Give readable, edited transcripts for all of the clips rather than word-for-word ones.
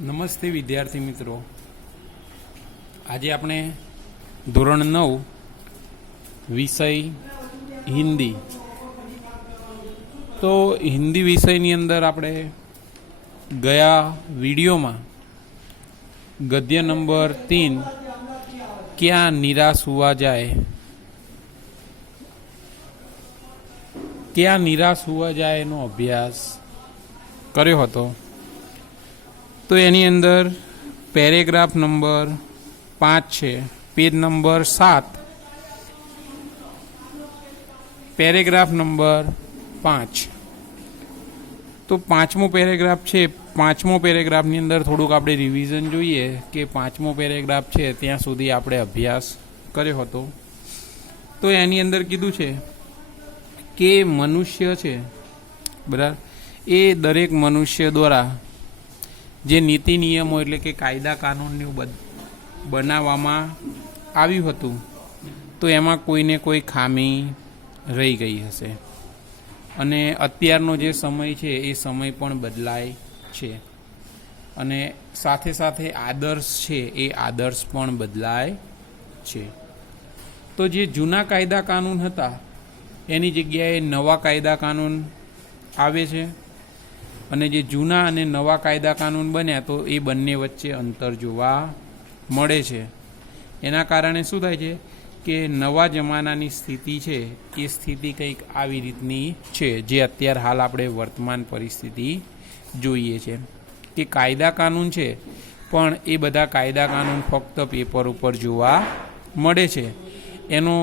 નમસ્તે વિદ્યાર્થી મિત્રો, આજે આપણે ધોરણ 9 વિષય હિન્દી. તો હિન્દી વિષયની અંદર આપણે ગયા વિડીયોમાં ગદ્ય નંબર 3 ક્યાં નિરાશ હુઆ જાય, ક્યાં નિરાશ હુઆ જાય એનો અભ્યાસ કર્યો હતો. તો એની અંદર પેરેગ્રાફ નંબર 5 છે, પેજ નંબર 7, પેરેગ્રાફ નંબર 5. તો પાંચમો પેરેગ્રાફ છે. પાંચમો પેરેગ્રાફની અંદર થોડુંક આપણે રિવિઝન જોઈએ કે પાંચમો પેરેગ્રાફ છે ત્યાં સુધી આપણે અભ્યાસ કર્યો હતો. તો એની અંદર કીધું છે કે મનુષ્ય છે બરાબર, એ દરેક મનુષ્ય દ્વારા જે નીતિ નિયમો એટલે કે કાયદા કાનૂનનું બનાવવામાં આવ્યું હતું, તો એમાં કોઈને કોઈ ખામી રહી ગઈ હશે. અને અત્યારનો જે સમય છે એ સમય પણ બદલાય છે, અને સાથે સાથે આદર્શ છે એ આદર્શ પણ બદલાય છે. તો જે જૂના કાયદા કાનૂન હતા એની જગ્યાએ નવા કાયદા કાનૂન આવે છે, અને જે જૂના અને નવા કાયદા કાનૂન બન્યા તો એ બંને વચ્ચે અંતર જોવા મળે છે. એના કારણે શું થાય છે કે નવા જમાનાની સ્થિતિ છે એ સ્થિતિ કંઈક આવી રીતની છે, જે અત્યારે હાલ આપણે વર્તમાન પરિસ્થિતિ જોઈએ છે કે કાયદા કાનૂન છે પણ એ બધા કાયદા કાનૂન ફક્ત પેપર ઉપર જોવા મળે છે, એનો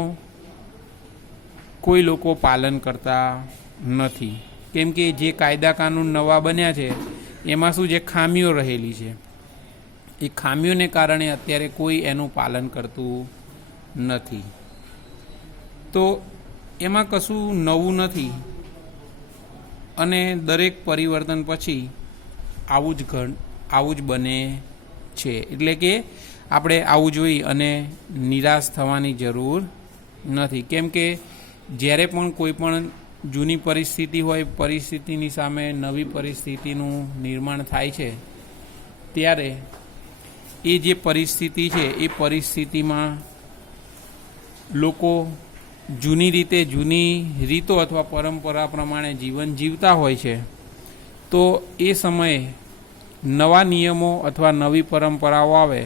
કોઈ લોકો પાલન કરતા નથી. કેમ કે જે કાયદા કાનૂન નવા બન્યા છે એમાં શું છે, ખામીઓ રહેલી છે. એ ખામીઓને કારણે અત્યારે કોઈ એનું પાલન કરતું નથી. તો એમાં કશું નવું નથી, અને દરેક પરિવર્તન પછી આવું જ બને છે. એટલે કે આપણે આવું જોઈ અને નિરાશ થવાની જરૂર નથી. કેમ કે જ્યારે પણ કોઈ પણ જૂની પરિસ્થિતિ હોય, પરિસ્થિતિની સામે નવી પરિસ્થિતિનું નિર્માણ થાય છે, ત્યારે એ જે પરિસ્થિતિ છે એ પરિસ્થિતિમાં લોકો જૂની રીતો અથવા પરંપરા પ્રમાણે જીવન જીવતા હોય છે. તો એ સમયે નવા નિયમો અથવા નવી પરંપરાઓ આવે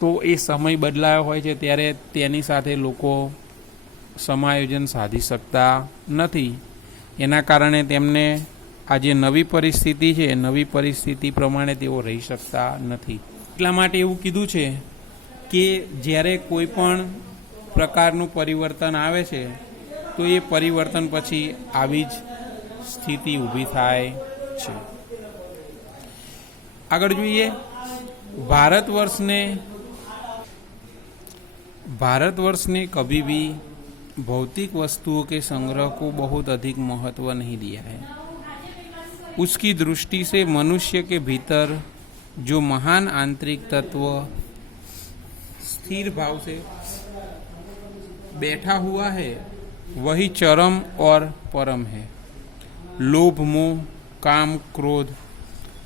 તો એ સમય બદલાયો હોય છે, ત્યારે તેની સાથે લોકો સમાયોજન સાધી શકતા નથી. એના કારણે તેમને આ જે નવી પરિસ્થિતિ છે, નવી પરિસ્થિતિ પ્રમાણે તેઓ રહી શકતા નથી. એટલા માટે એવું કીધું છે કે જ્યારે કોઈ પણ પ્રકારનું પરિવર્તન આવે છે તો એ પરિવર્તન પછી આવી જ સ્થિતિ ઊભી થાય છે. આગળ જોઈએ, भारतवर्ष ने कभी भी भौतिक वस्तुओं के संग्रह को बहुत अधिक महत्व नहीं दिया है. उसकी दृष्टि से मनुष्य के भीतर जो महान आंतरिक तत्व स्थिर भाव से बैठा हुआ है वही चरम और परम है. लोभ, मोह, काम, क्रोध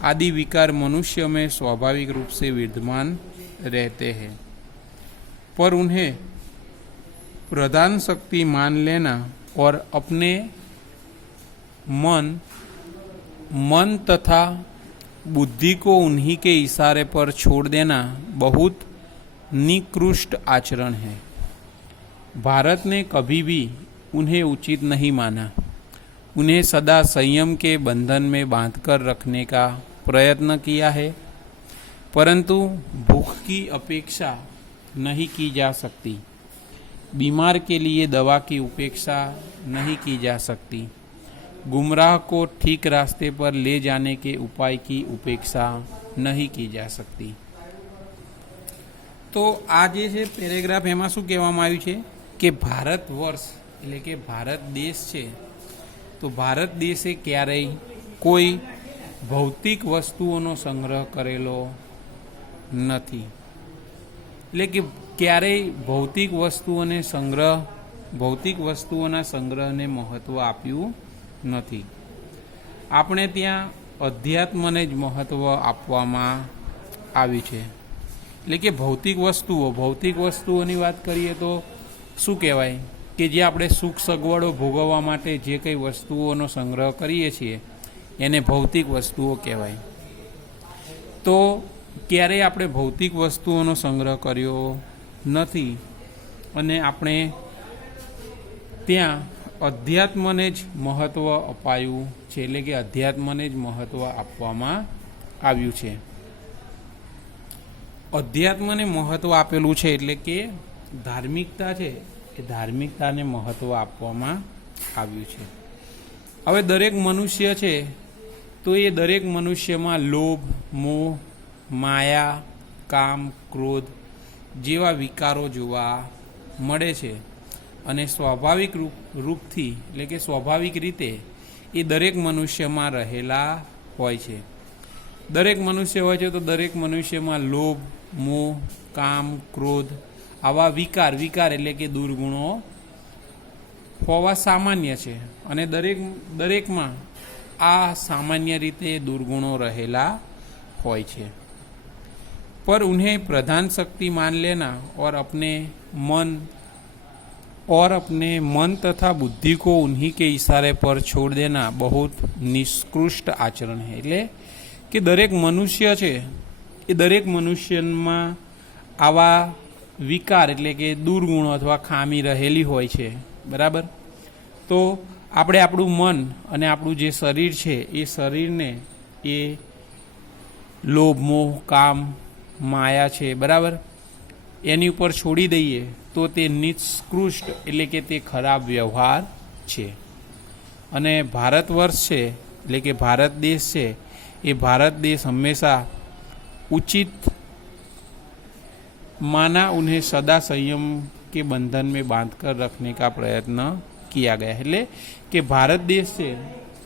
आदि विकार मनुष्य में स्वाभाविक रूप से विद्यमान रहते हैं, पर उन्हें प्रधान शक्ति मान लेना और अपने मन तथा बुद्धि को उन्हीं के इशारे पर छोड़ देना बहुत निकृष्ट आचरण है. भारत ने कभी भी उन्हें उचित नहीं माना. उन्हें सदा संयम के बंधन में बांधकर रखने का प्रयत्न किया है, परंतु भूख की अपेक्षा नहीं की जा सकती. बीमार के लिए दवा की उपेक्षा नहीं की जा सकती. गुमराह को ठीक रास्ते पर ले जाने के उपाय की उपेक्षा नहीं की जा सकती. तो आज ये पेरेग्राफ एमां शुं कहेवामां आव्युं छे कि भारत वर्ष એટલે કે ભારત દેશ છે, તો ભારત દેશે ક્યારેય કોઈ ભૌતિક વસ્તુઓનો સંગ્રહ કરેલો નથી. એટલે કે ક્યારેય ભૌતિક વસ્તુઓના સંગ્રહને મહત્ત્વ આપ્યું નથી. આપણે ત્યાં અધ્યાત્મને જ મહત્ત્વ આપવામાં આવ્યું છે. એટલે કે ભૌતિક વસ્તુઓની વાત કરીએ તો શું કહેવાય કે જે આપણે સુખ સગવડો ભોગવવા માટે જે કંઈ વસ્તુઓનો સંગ્રહ કરીએ છીએ એને ભૌતિક વસ્તુઓ કહેવાય. તો ક્યારેય આપણે ભૌતિક વસ્તુઓનો સંગ્રહ કર્યો નથી અને આપણે ત્યાં અધ્યાત્મને જ મહત્ત્વ અપાયું છે. એટલે કે અધ્યાત્મને જ મહત્ત્વ આપવામાં આવ્યું છે. અધ્યાત્મને મહત્ત્વ આપેલું છે એટલે કે ધાર્મિકતા છે એ ધાર્મિકતાને મહત્ત્વ આપવામાં આવ્યું છે. હવે દરેક મનુષ્ય છે તો એ દરેક મનુષ્યમાં લોભ, મોહ, માયા, કામ, ક્રોધ જેવા વિકારો જોવા મળે છે અને સ્વાભાવિક રૂપથી એટલે કે સ્વાભાવિક રીતે એ દરેક મનુષ્યમાં રહેલા હોય છે. દરેક મનુષ્ય હોય છે તો દરેક મનુષ્યમાં લોભ, મોહ, કામ, ક્રોધ આવા વિકાર એટલે કે દુર્ગુણો હોવા સામાન્ય છે અને દરેકમાં આ સામાન્ય રીતે દુર્ગુણો રહેલા હોય છે. पर उन्हें प्रधान शक्ति मान लेना और अपने मन तथा बुद्धि को उन्हीं के इशारे पर छोड़ देना बहुत निष्कृष्ट आचरण है. એટલે કે દરેક મનુષ્ય છે એ દરેક મનુષ્યમાં આવા વિકાર એટલે કે દુર્ગુણો અથવા ખામી રહેલી હોય છે, બરાબર. તો આપણે આપણું મન અને આપણું જે શરીર છે એ શરીરને એ લોભ, મોહ, કામ, માયા છે, બરાબર, એની ઉપર છોડી દઈએ તો તે નિષ્કૃષ્ટ એટલે કે તે ખરાબ વ્યવહાર છે. અને ભારત વર્ષ છે એટલે કે ભારત દેશ છે એ ભારત દેશ હંમેશા उचित माना उन्हें सदा संयम के बंधन में बांध कर रखने का प्रयत्न किया गया. એટલે કે ભારત દેશ છે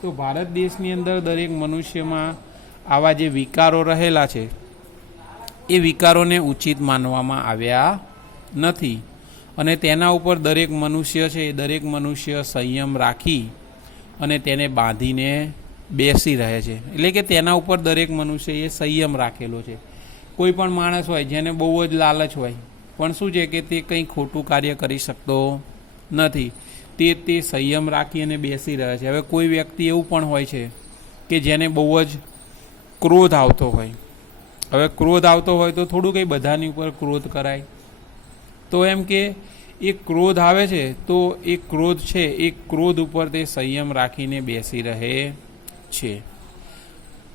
તો ભારત દેશની અંદર દરેક મનુષ્યમાં આવા જે વિકારો રહેલા છે એ વિકારોને ઉચિત માનવામાં આવ્યા નથી અને તેના ઉપર દરેક મનુષ્ય છે એ દરેક મનુષ્ય સંયમ રાખી અને તેને બાંધીને બેસી રહે છે. એટલે કે તેના ઉપર દરેક મનુષ્ય એ સંયમ રાખેલો છે. કોઈ પણ માણસ હોય જેને બહુ જ લાલચ હોય પણ શું છે કે તે કંઈ ખોટું કાર્ય કરી શકતો નથી, તે સંયમ રાખી અને બેસી રહે છે. હવે કોઈ વ્યક્તિ એવું પણ હોય છે કે જેને બહુ જ ક્રોધ આવતો હોય. હવે ક્રોધ આવતો હોય તો થોડું કંઈ બધાની ઉપર ક્રોધ કરાય. તો એમ કે એ ક્રોધ આવે છે તો એ ક્રોધ છે એ ક્રોધ ઉપર તે સંયમ રાખીને બેસી રહે છે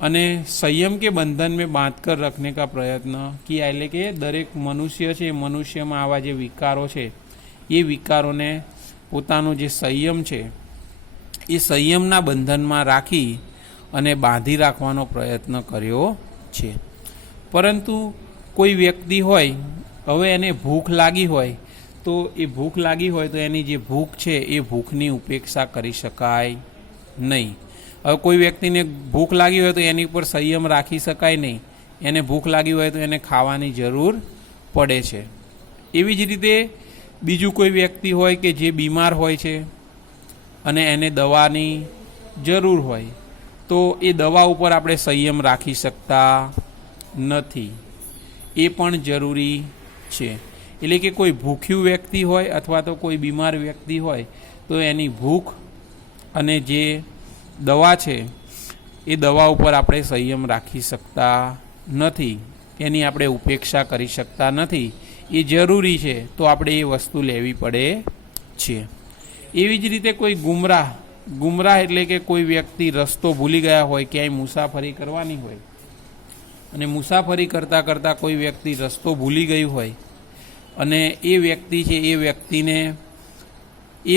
અને संयम के बंधन में बांध कर रखने का प्रयत्न किया. એટલે કે દરેક મનુષ્ય છે મનુષ્યમાં આવા જે વિકારો છે એ વિકારોને પોતાનો જે સંયમ છે એ સંયમના બંધનમાં રાખી અને બાંધી રાખવાનો પ્રયત્ન કર્યો છે. પરંતુ કોઈ વ્યક્તિ હોય, હવે એને ભૂખ લાગી હોય તો એ ભૂખ લાગી હોય તો એની જે ભૂખ છે એ ભૂખની ઉપેક્ષા કરી શકાય નહીં. હવે કોઈ વ્યક્તિને ભૂખ લાગી હોય તો એની ઉપર સંયમ રાખી શકાય નહીં. એને ભૂખ લાગી હોય તો એને ખાવાની જરૂર પડે છે. એવી જ રીતે બીજું કોઈ વ્યક્તિ હોય કે જે બીમાર હોય છે અને એને દવાની જરૂર હોય તો એ દવા ઉપર આપણે સંયમ રાખી શકતા નથી. એ પણ જરૂરી છે. એટલે કે કોઈ ભૂખ્યું વ્યક્તિ હોય અથવા તો કોઈ બીમાર વ્યક્તિ હોય તો એની ભૂખ અને જે દવા છે એ દવા ઉપર આપણે સંયમ રાખી શકતા નથી, એની આપણે ઉપેક્ષા કરી શકતા નથી. એ જરૂરી છે તો આપણે એ વસ્તુ લેવી પડે છે. એવી જ રીતે કોઈ ગુમરાહ એટલે કે કોઈ વ્યક્તિ રસ્તો ભૂલી ગયા હોય, ક્યાંય મુસાફરી કરવાની હોય અને મુસાફરી કરતાં કરતાં કોઈ વ્યક્તિ રસ્તો ભૂલી ગયું હોય અને એ વ્યક્તિ છે એ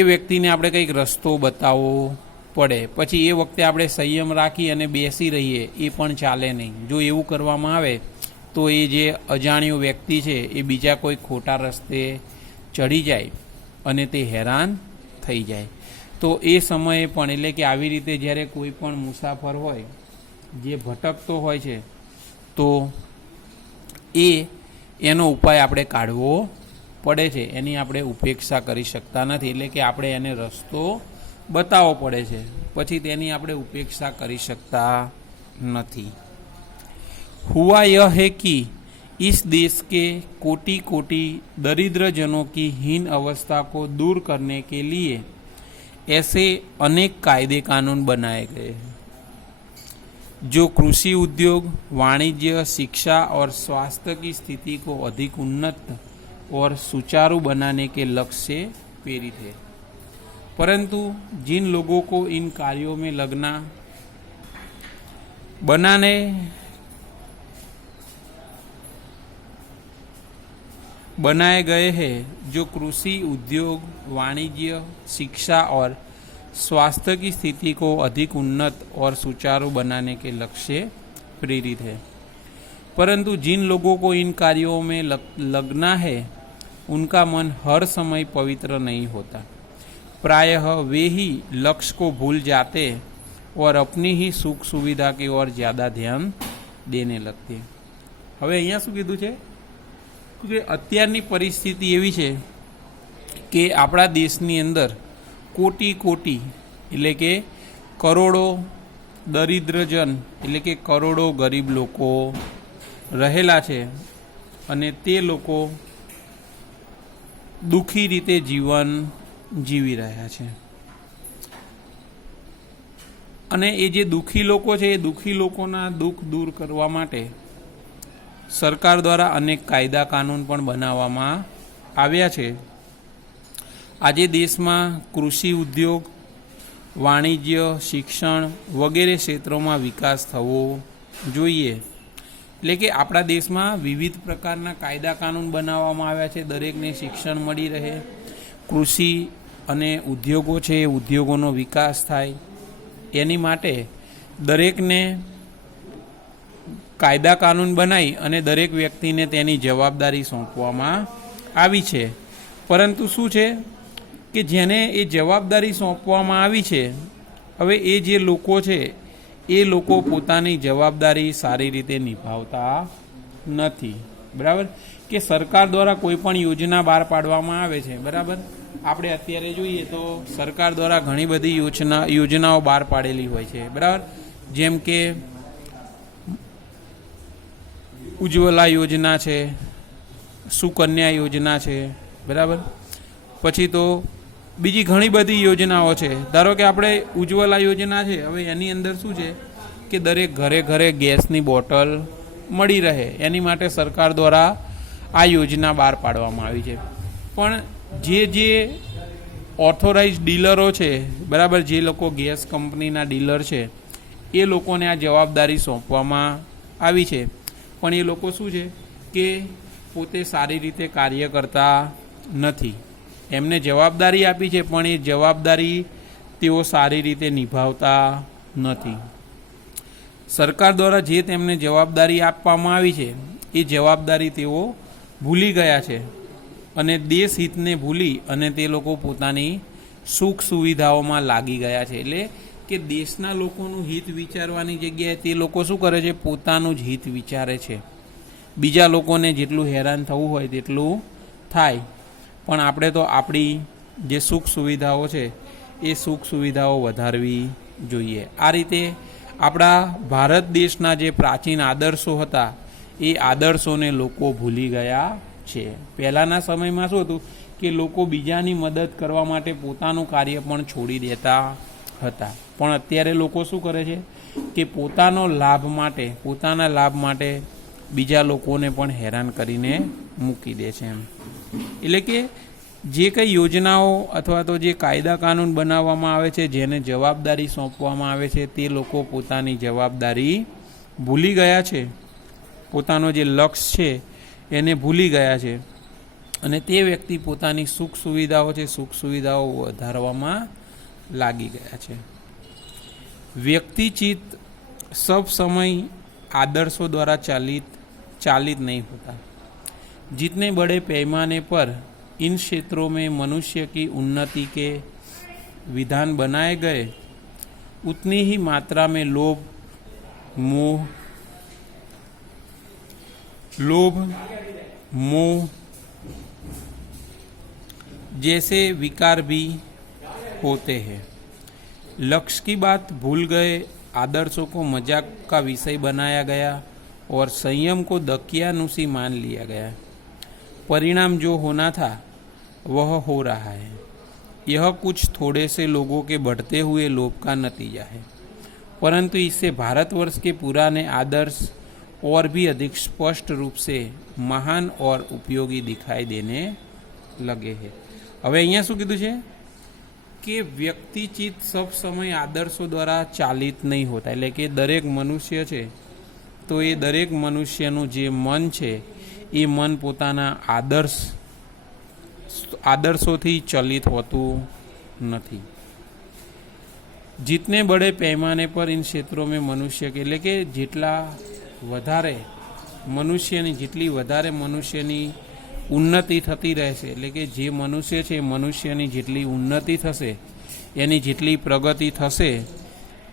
વ્યક્તિને આપણે કંઈક રસ્તો બતાવવો પડે. પછી એ વખતે આપણે સંયમ રાખી અને બેસી રહીએ એ પણ ચાલે નહીં. જો એવું કરવામાં આવે તો એ જે અજાણ્યો વ્યક્તિ છે એ બીજા કોઈ ખોટા રસ્તે ચડી જાય અને તે હેરાન થઈ જાય. તો એ સમયે પણ એટલે કે આવી રીતે જ્યારે કોઈ પણ મુસાફર હોય જે ભટકતો હોય છે તો એનો ઉપાય આપણે કાઢવો પડે છે. એની આપણે ઉપેક્ષા કરી શકતા નથી. એટલે કે આપણે એને રસ્તો બતાવવો પડે છે, પછી તેની આપણે ઉપેક્ષા કરી શકતા નથી. हुआ यह है कि इस देश के कोटि कोटि दरिद्र जनों की हीन अवस्था को दूर करने के लिए ऐसे अनेक कायदे कानून बनाए गए हैं जो कृषि उद्योग, वाणिज्य, शिक्षा और स्वास्थ्य की स्थिति को अधिक उन्नत और सुचारू बनाने के लक्ष्य से प्रेरित है। परंतु जिन लोगों को इन कार्यों में बनाए गए हैं जो कृषि उद्योग, वाणिज्य, शिक्षा और स्वास्थ्य की स्थिति को अधिक उन्नत और सुचारू बनाने के लक्ष्य से प्रेरित है। परंतु जिन लोगों को इन कार्यों में लगना है उनका मन हर समय पवित्र नहीं होता। प्रायः वे ही लक्ष्य को भूल जाते और अपनी ही सुख सुविधा की ओर ज़्यादा ध्यान देने लगते। હવે અહીંયા શું કીધું છે કે અત્યારની પરિસ્થિતિ એવી છે કે આપણા દેશની અંદર કોટી કોટી એટલે કે કરોડો દરિદ્રજન એટલે કે કરોડો ગરીબ લોકો રહેલા છે અને તે લોકો દુઃખી રીતે જીવન જીવી રહ્યા છે અને એ જે દુઃખી લોકો છે એ દુઃખી લોકોના દુઃખ દૂર કરવા માટે સરકાર દ્વારા અનેક કાયદા કાનૂન પણ બનાવવામાં આવ્યા છે। આજે દેશમાં કૃષિ ઉદ્યોગ, વાણિજ્ય, શિક્ષણ વગેરે ક્ષેત્રોમાં વિકાસ થવો જોઈએ। એટલે કે આપણા દેશમાં વિવિધ પ્રકારના કાયદા કાનૂન બનાવવામાં આવ્યા છે, દરેકને શિક્ષણ મળી રહે, કૃષિ અને ઉદ્યોગો છે એ ઉદ્યોગોનો વિકાસ થાય એની માટે દરેકને કાયદા કાનૂન બનાવી અને દરેક વ્યક્તિને તેની જવાબદારી સોંપવામાં આવી છે। પરંતુ શું છે કે જેને એ જવાબદારી સોંપવામાં આવી છે હવે એ જે લોકો છે એ લોકો પોતાની જવાબદારી સારી રીતે નિભાવતા નથી। બરાબર કે સરકાર દ્વારા કોઈ પણ યોજના બહાર પાડવામાં આવે છે, બરાબર આપણે અત્યારે જોઈએ તો સરકાર દ્વારા ઘણી બધી યોજનાઓ બહાર પાડેલી હોય છે, બરાબર જેમ કે ઉજ્જવલા યોજના છે, સુકન્યા યોજના છે, બરાબર પછી તો બીજી ઘણી બધી યોજનાઓ છે। ધારો કે આપણે ઉજ્જવલા યોજના છે, હવે એની અંદર શું છે કે દરેક ઘરે ઘરે ગેસની બોટલ મળી રહે એની માટે સરકાર દ્વારા આ યોજના બહાર પાડવામાં આવી છે। પણ જે ઓથોરાઇઝ ડીલરો છે, બરાબર જે લોકો ગેસ કંપનીના ડીલર છે એ લોકોને આ જવાબદારી સોંપવામાં આવી છે, પણ એ લોકો શું છે કે પોતે સારી રીતે કાર્ય કરતા નથી। એમને જવાબદારી આપી છે પણ એ જવાબદારી તેઓ સારી રીતે નિભાવતા નથી। સરકાર દ્વારા જે તેમને જવાબદારી આપવામાં આવી છે એ જવાબદારી તેઓ ભૂલી ગયા છે અને દેશ હિતને ભૂલી અને તે લોકો પોતાની સુખ સુવિધાઓમાં લાગી ગયા છે। એટલે કે દેશના લોકોનું હિત વિચારવાની જગ્યાએ તે લોકો શું કરે છે, પોતાનું જ હિત વિચારે છે। બીજા લોકોને જેટલું હેરાન થવું હોય તેટલું થાય, પણ આપણે તો આપણી જે સુખ સુવિધાઓ છે એ સુખ સુવિધાઓ વધારવી જોઈએ। આ રીતે આપણા ભારત દેશના જે પ્રાચીન આદર્શો હતા એ આદર્શોને લોકો ભૂલી ગયા છે। પહેલાંના સમયમાં શું હતું કે લોકો બીજાની મદદ કરવા માટે પોતાનું કાર્ય પણ છોડી દેતા હતા, પણ અત્યારે લોકો શું કરે છે કે પોતાના લાભ માટે બીજા લોકોને પણ હેરાન કરીને મૂકી દે છે। એટલે કે જે કંઈ યોજનાઓ અથવા તો જે કાયદા કાનૂન બનાવવામાં આવે છે, જેને જવાબદારી સોંપવામાં આવે છે તે લોકો પોતાની જવાબદારી ભૂલી ગયા છે, પોતાનો જે લક્ષ્ય છે એને ભૂલી ગયા છે અને તે વ્યક્તિ પોતાની સુખ સુવિધાઓ વધારવામાં લાગી ગયા છે। व्यक्तिचित सब समय आदर्शों द्वारा चालित नहीं होता। जितने बड़े पैमाने पर इन क्षेत्रों में मनुष्य की उन्नति के विधान बनाए गए उतनी ही मात्रा में लोभ, मोह जैसे विकार भी होते हैं। लक्ष्य की बात भूल गए, आदर्शों को मजाक का विषय बनाया गया और संयम को दकियानुसी मान लिया गया। परिणाम जो होना था वह हो रहा है। यह कुछ थोड़े से लोगों के बढ़ते हुए लोभ का नतीजा है, परंतु इससे भारतवर्ष के पुराने आदर्श और भी अधिक स्पष्ट रूप से महान और उपयोगी दिखाई देने लगे हैं। હવે અહીંયા શું કીધું છે કે વ્યક્તિચિત સબ સમય આદર્શો દ્વારા ચાલિત નહીં હોતા, એટલે કે દરેક મનુષ્ય છે તો એ દરેક મનુષ્યનું જે મન છે એ મન પોતાના આદર્શોથી ચલિત હોતું નથી। जितने बड़े पैमाने पर इन क्षेत्रों में मनुष्य के એટલે કે જેટલા વધારે મનુષ્યની જેટલી વધારે મનુષ્યની ઉન્નતિ થતી રહેશે, એટલે કે જે મનુષ્ય છે મનુષ્યની જેટલી ઉન્નતિ થશે, એની જેટલી પ્રગતિ થશે,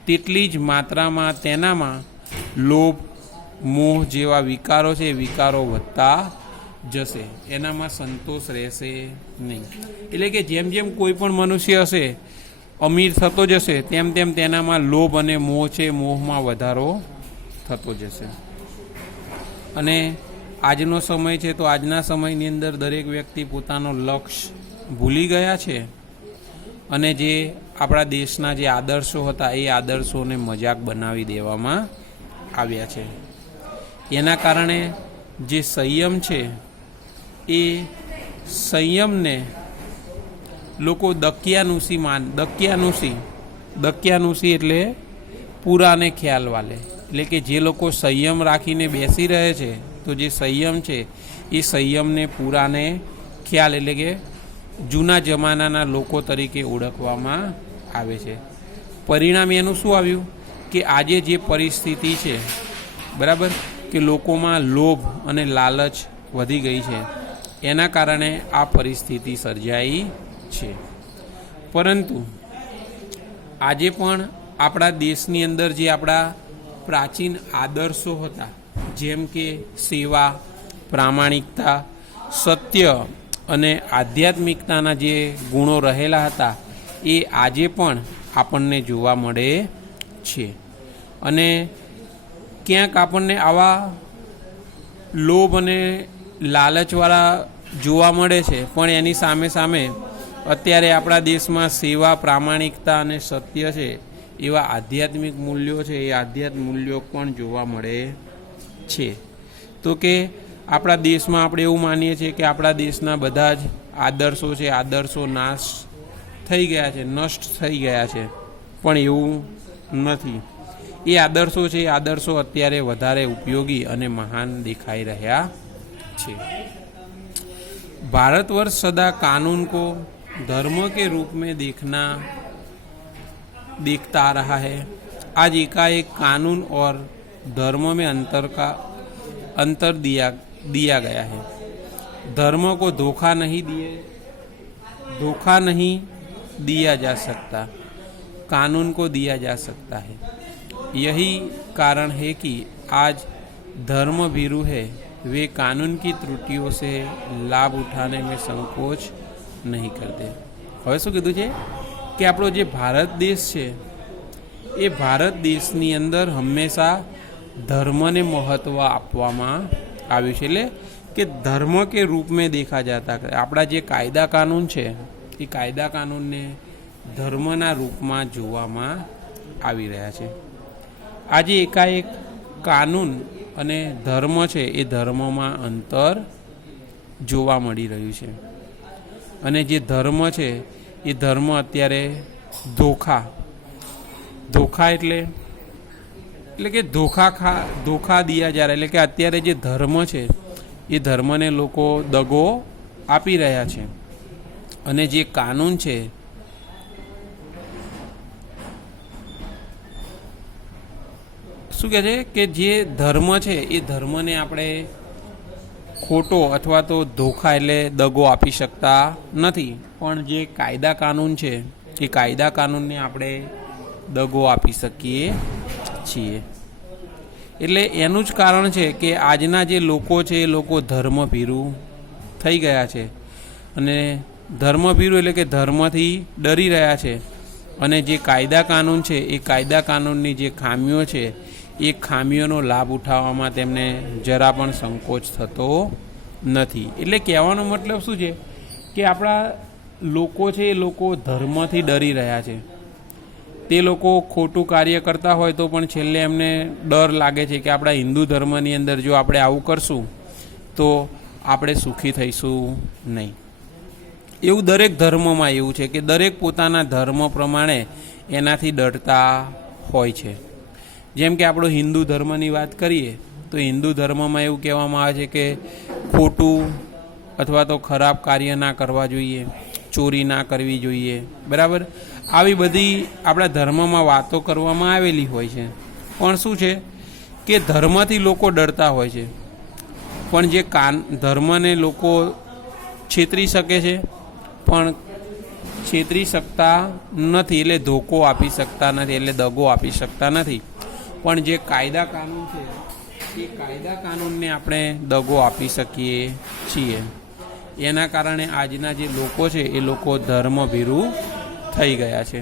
તેટલી જ માત્રામાં તેનામાં લોભ મોહ જેવા વિકારો છે વિકારો વધતા જશે, એનામાં સંતોષ રહેશે નહીં। એટલે કે જેમ જેમ કોઈ પણ મનુષ્ય હશે અમીર થતો જશે તેમ તેમ તેનામાં લોભ અને મોહ છે મોહમાં વધારો થતો જશે। અને આજનો સમય છે તો આજના સમયની અંદર દરેક વ્યક્તિ પોતાનો લક્ષ્ય ભૂલી ગયા છે અને જે આપણા દેશના જે આદર્શો હતા એ આદર્શોને મજાક બનાવી દેવામાં આવ્યા છે। એના કારણે જે સંયમ છે એ સંયમને લોકો દક્યાનુસી એટલે પૂરાને ખ્યાલ વાલે, એટલે કે જે લોકો સંયમ રાખીને બેસી રહે છે તો જે સંયમ છે એ સંયમને પૂરાને ખ્યાલ એટલે કે જૂના જમાનાના લોકો તરીકે ઓળખવામાં આવે છે। પરિણામ એનું શું આવ્યું કે આજે જે પરિસ્થિતિ છે બરાબર કે લોકોમાં લોભ અને લાલચ વધી ગઈ છે, એના કારણે આ પરિસ્થિતિ સર્જાઈ છે। પરંતુ આજે પણ આપણા દેશની અંદર જે આપણા પ્રાચીન આદર્શો હતા જેમ કે સેવા, પ્રામાણિકતા, સત્ય અને આધ્યાત્મિકતાના જે ગુણો રહેલા હતા એ આજે પણ આપણને જોવા મળે છે। અને ક્યાંક આપણને આવા લોભ અને લાલચવાળા જોવા મળે છે, પણ એની સામે સામે અત્યારે આપણા દેશમાં સેવા, પ્રામાણિકતા અને સત્ય છે એવા આધ્યાત્મિક મૂલ્યો છે એ આધ્યાત્મિક મૂલ્યો પણ જોવા મળે છે। તો કે આપણા દેશમાં આપણે એવું માનીએ છીએ કે આપણા દેશના બધા જ આદર્શો છે આદર્શો નાશ થઈ ગયા છે, નષ્ટ થઈ ગયા છે, પણ એવું નથી। એ આદર્શો છે એ આદર્શો અત્યારે વધારે ઉપયોગી અને મહાન દેખાઈ રહ્યા છે। भारतवर्ष सदा कानून को धर्म के रूप में देखता आ रहा है। आज एकाएक कानून और धर्म में अंतर दिया गया है। धर्म को धोखा नहीं दिया जा सकता, कानून को दिया जा सकता है। यही कारण है कि आज धर्म भीरू है वे कानून की त्रुटियों से लाभ उठाने में संकोच नहीं करते। હવે શું કીધું છે કે આપણો જે ભારત દેશ છે એ ભારત દેશની અંદર હંમેશા ધર્મને મહત્ત્વ આપવામાં આવ્યું છે, એટલે કે ધર્મ કે રૂપ में देखा जाता। આપણા જે કાયદા કાનૂન છે એ કાયદા કાનૂનને ધર્મના રૂપમાં જોવામાં આવી રહ્યા છે। આજે એકાએક કાનૂન અને ધર્મ છે એ ધર્મમાં અંતર જોવા મળી રહ્યું છે। અને જે ધર્મ છે એ ધર્મ અત્યારે ધોખા એટલે કે ધોખા દિયા જા રહ્યા, એટલે કે અત્યારે જે ધર્મ છે એ ધર્મને લોકો દગો આપી રહ્યા છે। અને જે કાનૂન છે શું કહે છે કે જે ધર્મ છે એ ધર્મને આપણે ખોટો અથવા તો ધોખા એટલે દગો આપી શકતા નથી, પણ જે કાયદા કાનૂન છે એ કાયદા કાનૂનને આપણે દગો આપી શકીએ છીએ। એટલે એનું જ કારણ છે કે આજના જે લોકો છે એ લોકો ધર્મભીરુ થઈ ગયા છે। અને ધર્મભીરુ એટલે કે ધર્મથી ડરી રહ્યા છે। અને જે કાયદા કાનૂન છે એ કાયદા કાનૂનની જે ખામીઓ છે એ ખામીઓનો લાભ ઉઠાવવામાં તેમને જરા પણ સંકોચ થતો નથી. એટલે કહેવાનો મતલબ શું છે કે આપણા લોકો છે એ લોકો ધર્મથી ડરી રહ્યા છે. તે લોકો ખોટું કાર્ય કરતા હોય તો પણ છેલ્લે એમને ડર લાગે છે કે આપણા હિન્દુ ધર્મની અંદર જો આપણે આવું કરશું તો આપણે સુખી થઈશું નહીં. એવું દરેક ધર્મમાં એવું છે કે દરેક પોતાના ધર્મ પ્રમાણે એનાથી ડરતા હોય છે. જેમ કે આપણો હિન્દુ ધર્મની વાત કરીએ તો હિન્દુ ધર્મમાં એવું કહેવામાં આવે છે કે ખોટું અથવા તો ખરાબ કાર્ય ના કરવા જોઈએ, ચોરી ના કરવી જોઈએ, બરાબર. આવી બધી આપણા ધર્મમાં વાતો કરવામાં આવેલી હોય છે. પણ શું છે કે ધર્મથી લોકો ડરતા હોય છે, પણ જે ધર્મને લોકો છેતરી શકે છે પણ છેતરી શકતા નથી, એટલે ધોકો આપી શકતા નથી, એટલે દગો આપી શકતા નથી. પણ જે કાયદા કાનૂન છે એ કાયદા કાનૂનને આપણે દગો આપી શકીએ છીએ. એના કારણે આજના જે લોકો છે એ લોકો ધર્મભીરુ થઈ ગયા છે.